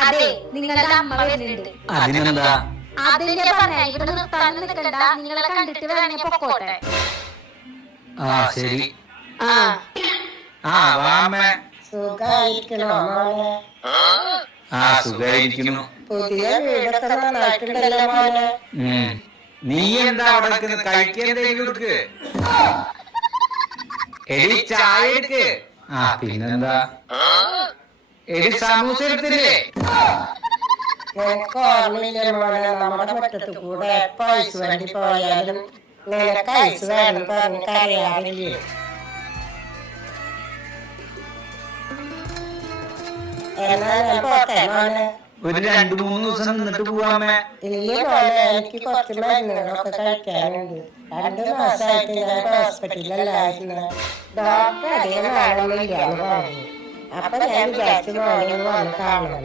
അതെ, നിങ്ങളുടെ അമ്മ വരുന്നുണ്ട്. അതിനെന്താ? അതിന്റെ പറഞ്ഞ ഇവിടെ നിർത്താൻ നിൽക്കണ്ട, നിങ്ങളെ കണ്ടിട്ട് വേണമെങ്കിൽ പൊക്കോട്ടെ. ആ ശരി. ആ വാമേ. സുഖായിരിക്കണോ മോനെ? ആ സുഖായിരിക്കുന്നു. പുതിയ വീടൊക്കെ നന്നായിട്ടുണ്ടല്ലോ മോനെ. നീ എന്താ അവിടെ കഴിക്കാൻ എന്തെങ്കിലും എടുക്ക്. എടി ചായ എടുക്ക്. ആ പിന്നെന്താ? എടി സമൂസ എടുത്തില്ലേ? നിനക്ക് ഓർമ്മയില്ലേ മോനെ, നമ്മുടെ മുറ്റത്ത് കൂടെ എപ്പോ ഐസ് വണ്ടി പോയാലും നിനക്ക് ഐസ് വേണം പറഞ്ഞ് കരയാറില്ലേ? എന്നാ ഞാൻ പോട്ടെ മോനെ. ഒരു 2-3 ദിവസം നിന്നിട്ട് പോവാമേ. ഇല്ല മോനെ, എനിക്ക് കുറച്ച് മരുന്നുകളൊക്കെ കഴിക്കാനുണ്ട്. 2 മാസമായിട്ട് ഞാൻ ഹോസ്പിറ്റലിലായിരുന്നു. ഡോക്ടർ അധികം നാളൊന്നും ഇല്ലാന്ന് പറഞ്ഞു. അപ്പൊ ഞാൻ വിചാരിച്ചു മോനെ വന്ന് കാണണം.